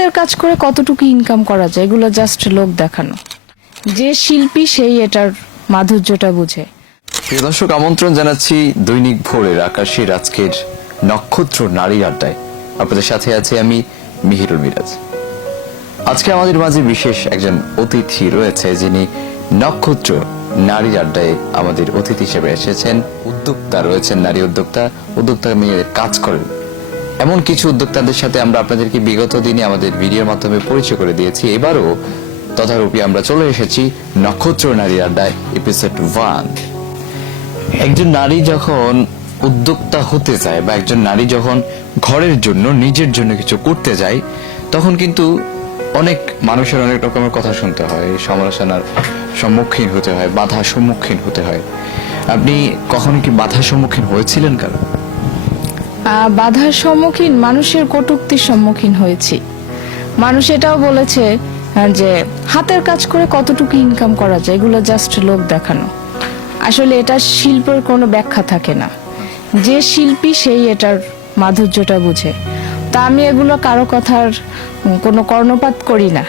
হাতের কাজ করে কতটুকু ইনকাম করা যায়, এগুলো জাস্ট লোক দেখানো। যে শিল্পী সেই এটার মাধুর্যটা বুঝে। দর্শক, আমন্ত্রণ জানাচ্ছি দৈনিক ভোরের আকাশের আজকের নক্ষত্র নারী আড্ডায়। আপনাদের সাথে আছি আমি মিহিরুল মিরাজ। আজকে আমাদের মাঝে বিশেষ একজন অতিথি রয়েছে, যিনি নক্ষত্র নারী আড্ডায় আমাদের অতিথি হিসেবে এসেছেন। উদ্যোক্তা রয়েছেন নারী উদ্যোক্তা। উদ্যোক্তা মেয়েদের কাজ করেন এমন কিছু উদ্যোক্তাদের সাথে আমরা আপনাদেরকে বিগত দিনে আমাদের ভিডিওর মাধ্যমে পরিচয় করে দিয়েছি। এবারও তথারূপী আমরা চলে এসেছি নক্ষত্র নারী আড্ডায় এপিসোড ওয়ান একজন নারী যখন উদ্যোক্তা হতে চায় বা একজন নারী যখন ঘরের জন্য নিজের জন্য কিছু করতে যায় তখন কিন্তু অনেক মানুষের অনেক রকমের কথা শুনতে হয় সমালোচনার সম্মুখীন হতে হয় বাধার সম্মুখীন হতে হয়। আপনি কখনো কি বাধার সম্মুখীন হয়েছিলেন কারও? আহ, বাধার সম্মুখীন, মানুষের কটুক্তির সম্মুখীন হয়েছি। মানুষ এটাও বলেছে যে হাতের কাজ করে কতটুকু ইনকাম করা যায়, এগুলো জাস্ট লোক দেখানো। আসলে এটা শিল্পের কোনো ব্যাখ্যা থাকে না। যে শিল্পী সেই এটার মাধুর্যটা বুঝে। তা আমি এগুলো কারও কথার কোনো কর্ণপাত করি না।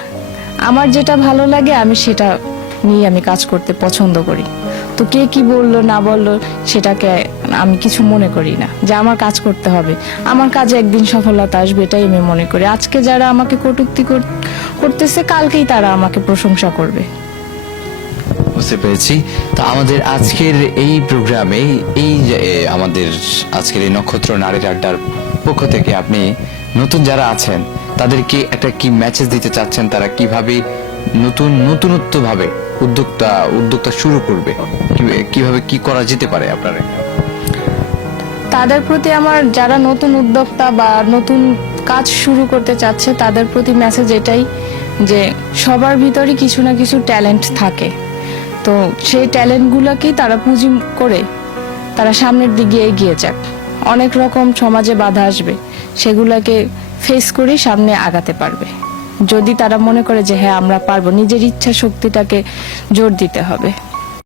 আমার যেটা ভালো লাগে, আমি সেটা নিয়ে আমি কাজ করতে পছন্দ করি। তো কে কি বলল, না বলল, সেটাকে আমি কিছু মনে করি না। যে আমার কাজ করতে হবে। আমার কাজে একদিন সফলতা আসবে, এটাই আমি মনে করি। আজকে যারা আমাকে কটুক্তি কর- করতেছে, কালকেই তারা আমাকে প্রশংসা করবে। বুঝতে পেরেছি। তা আমাদের আজকের এই প্রোগ্রামে, এই আমাদের আজকের এই নক্ষত্র নারীর আড্ডার পক্ষ থেকে আপনি নতুন যারা আছেন, তাদেরকে একটা কি মেসেজ দিতে চাচ্ছেন, তারা কীভাবে নতুন নতুনত্ব ভাবে উদ্যোক্তা উদ্যোক্তা শুরু করবে? কীভাবে কি করা যেতে পারে আপনার? তাদের প্রতি আমার যারা নতুন উদ্যোক্তা বা নতুন কাজ শুরু করতে চাচ্ছে, তাদের প্রতি মেসেজ এটাই যে সবার ভিতরে কিছু না কিছু ট্যালেন্ট থাকে। তো সেই ট্যালেন্টগুলোকেই তারা পুঁজি করে তারা সামনের দিকে এগিয়ে যাক। অনেক রকম সমাজে বাধা আসবে, সেগুলোকে ফেস করেই সামনে আগাতে পারবে। যদি তারা মনে করে যে হ্যাঁ আমরা পারব নিজের ইচ্ছা শক্তিটাকে জোর দিতে হবে।